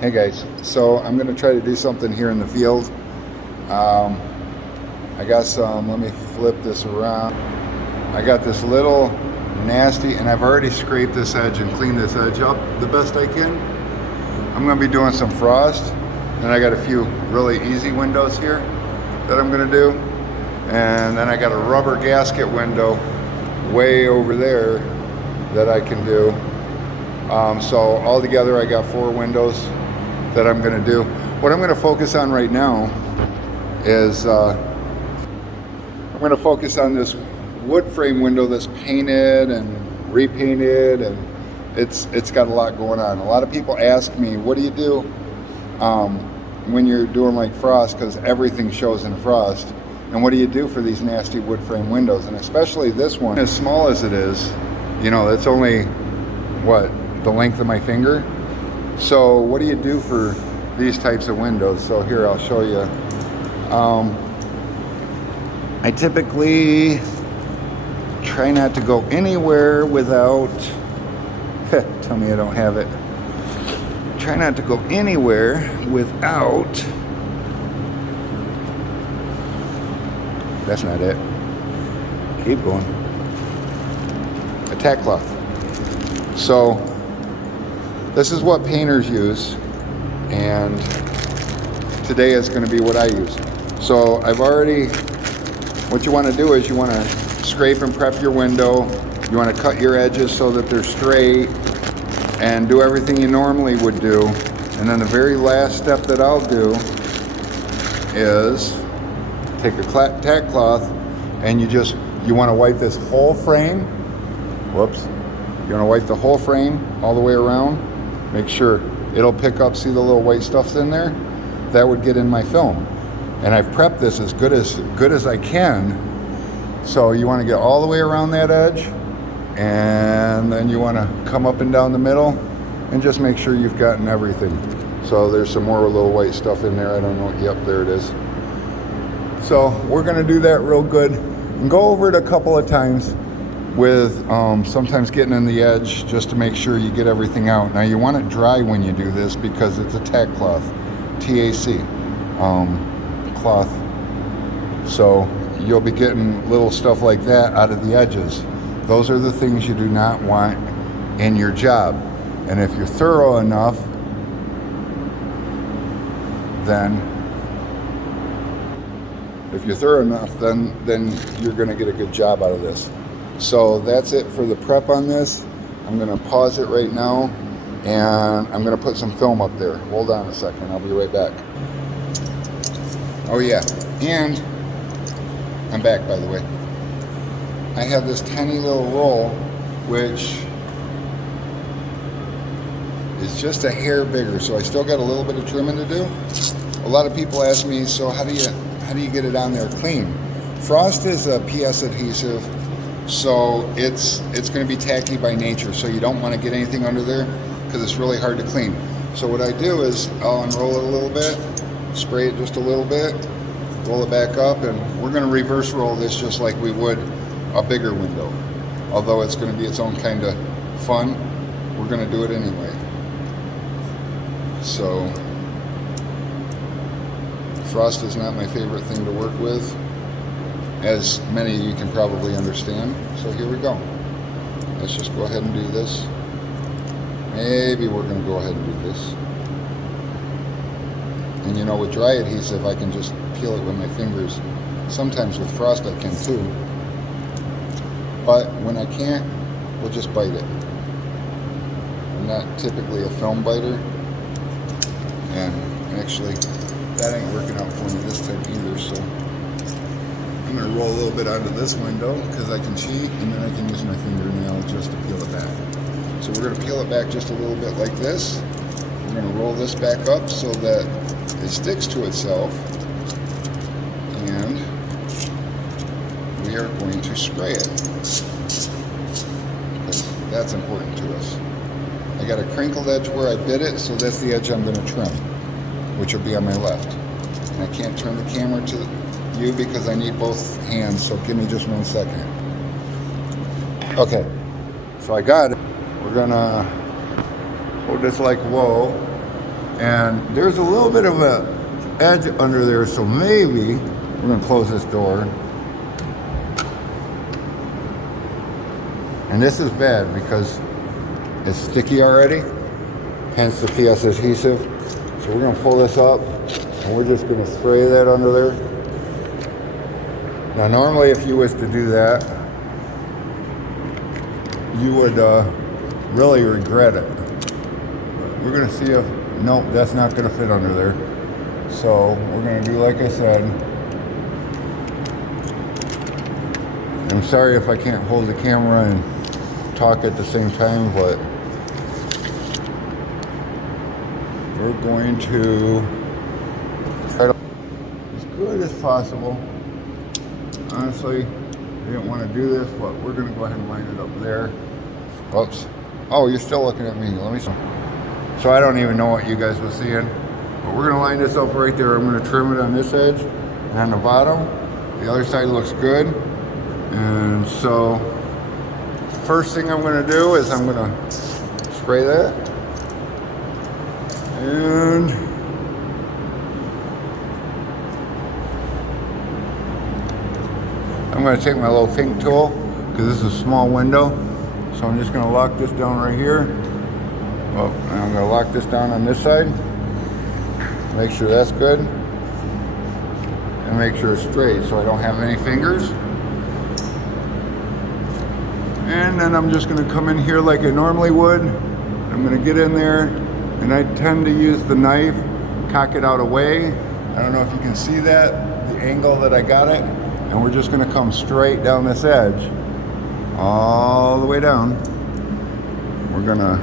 Hey guys, so I'm going to try to do something here in the field. Um, I got some, let me flip this around. I got this little nasty, and I've already scraped this edge and cleaned this edge up the best I can. I'm going to be doing some frost, and I got a few really easy windows here that I'm going to do. And then I got a rubber gasket window way over there that I can do. So altogether I got 4 windows that I'm going to do. What I'm going to focus on right now is I'm going to focus on this wood frame window that's painted and repainted, and it's got a lot going on. A lot of people ask me, what do you do when you're doing like frost, because everything shows in frost, and what do you do for these nasty wood frame windows? And especially this one, as small as it is, you know, it's only what, the length of my finger. So what do you do for these types of windows? So here, I'll show you. I typically try not to go anywhere without tell me I don't have it. Try not to go anywhere without, that's not it, keep going, a tack cloth. So this is what painters use, and today is going to be what I use. So I've already, what you want to do is you want to scrape and prep your window. You want to cut your edges so that they're straight and do everything you normally would do. And then the very last step that I'll do is take a tack cloth, and you want to wipe this whole frame. Whoops. You want to wipe the whole frame all the way around. Make sure it'll pick up, see the little white stuff's in there? That would get in my film. And I've prepped this as good as I can. So you want to get all the way around that edge, and then you want to come up and down the middle and just make sure you've gotten everything. So there's some more little white stuff in there. I don't know. Yep, there it is. So we're going to do that real good and go over it a couple of times with sometimes getting in the edge just to make sure you get everything out. Now you want it dry when you do this because it's a tack cloth, TAC cloth. So you'll be getting little stuff like that out of the edges. Those are the things you do not want in your job. And if you're thorough enough, then you're going to get a good job out of this. So that's it for the prep on this. I'm going to pause it right now, and I'm going to put some film up there. Hold on a second. I'll be right back. Oh yeah, and I'm back, by the way. I have this tiny little roll, which is just a hair bigger, so I still got a little bit of trimming to do. A lot of people ask me, so how do you get it on there clean? Frost is a PS adhesive, so it's going to be tacky by nature, so you don't want to get anything under there because it's really hard to clean. So what I do is I'll unroll it a little bit, spray it just a little bit, roll it back up, and we're going to reverse roll this just like we would a bigger window. Although it's going to be its own kind of fun, we're going to do it anyway. So frost is not my favorite thing to work with, as many of you can probably understand. So here we go. Let's just go ahead and do this. Maybe we're going to go ahead and do this. And you know, with dry adhesive, I can just peel it with my fingers. Sometimes with frost I can too. But when I can't, we'll just bite it. I'm not typically a film biter. And actually, that ain't working out for me this time either, so I'm going to roll a little bit onto this window because I can cheat, and then I can use my fingernail just to peel it back. So we're going to peel it back just a little bit like this. We're going to roll this back up so that it sticks to itself, and we are going to spray it because that's important to us. I got a crinkled edge where I bit it, so that's the edge I'm going to trim, which will be on my left. And I can't turn the camera to you because I need both hands, so give me just 1 second. Okay, so I got it. We're gonna hold this like whoa, And there's a little bit of a edge under there, so maybe we're gonna close this door. And this is bad because it's sticky already, hence the PS adhesive. So we're gonna pull this up and we're just gonna spray that under there. Now normally if you was to do that, you would really regret it. But we're gonna see if, nope, that's not gonna fit under there. So we're gonna do like I said. I'm sorry if I can't hold the camera and talk at the same time, but we're going to try to as good as possible. Honestly, I didn't want to do this, but we're going to go ahead and line it up there. Oops. Oh, you're still looking at me. Let me see. So I don't even know what you guys were seeing, but we're going to line this up right there. I'm going to trim it on this edge and on the bottom. The other side looks good. And so first thing I'm going to do is I'm going to spray that. And I'm going to take my little tint tool because this is a small window. So I'm just going to lock this down right here. Oh, and I'm going to lock this down on this side. Make sure that's good. And make sure it's straight so I don't have any fingers. And then I'm just going to come in here like I normally would. I'm going to get in there, and I tend to use the knife, cock it out away. I don't know if you can see that, the angle that I got it. And we're just going to come straight down this edge, all the way down. We're going to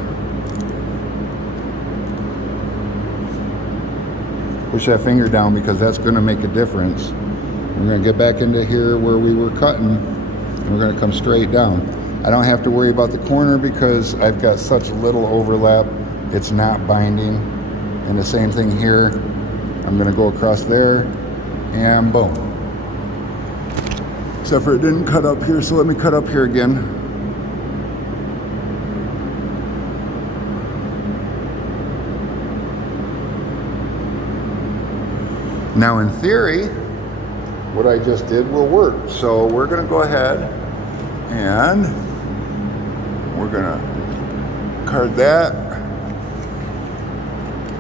push that finger down because that's going to make a difference. We're going to get back into here where we were cutting, and we're going to come straight down. I don't have to worry about the corner because I've got such little overlap. It's not binding. And the same thing here. I'm going to go across there and boom. Except for it didn't cut up here, so let me cut up here again. Now in theory, what I just did will work. So we're going to go ahead and we're gonna card that,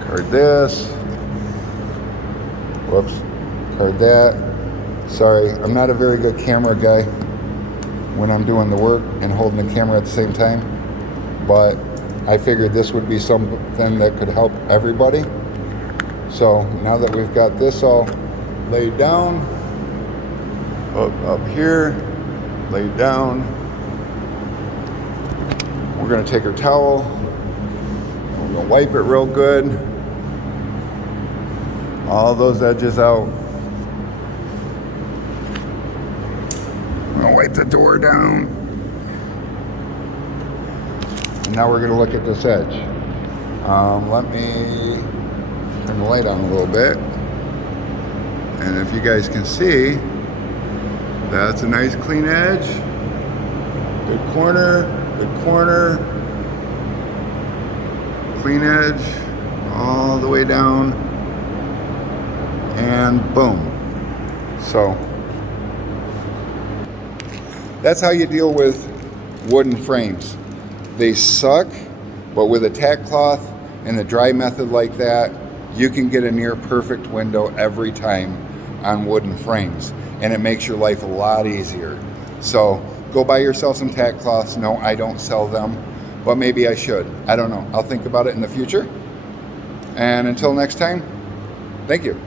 card this, whoops, card that. Sorry, I'm not a very good camera guy when I'm doing the work and holding the camera at the same time, but I figured this would be something that could help everybody. So now that we've got this all laid down, up here, laid down, we're going to take our towel, we're going to wipe it real good, all those edges out. I'm going to wipe the door down. And now we're going to look at this edge. Let me turn the light on a little bit. And if you guys can see, that's a nice clean edge. Good corner. Good corner, clean edge, all the way down, and boom. So that's how you deal with wooden frames. They suck, but with a tack cloth and the dry method like that, you can get a near perfect window every time on wooden frames, and it makes your life a lot easier. So go buy yourself some tack cloths. No, I don't sell them, but maybe I should. I don't know. I'll think about it in the future. And until next time, thank you.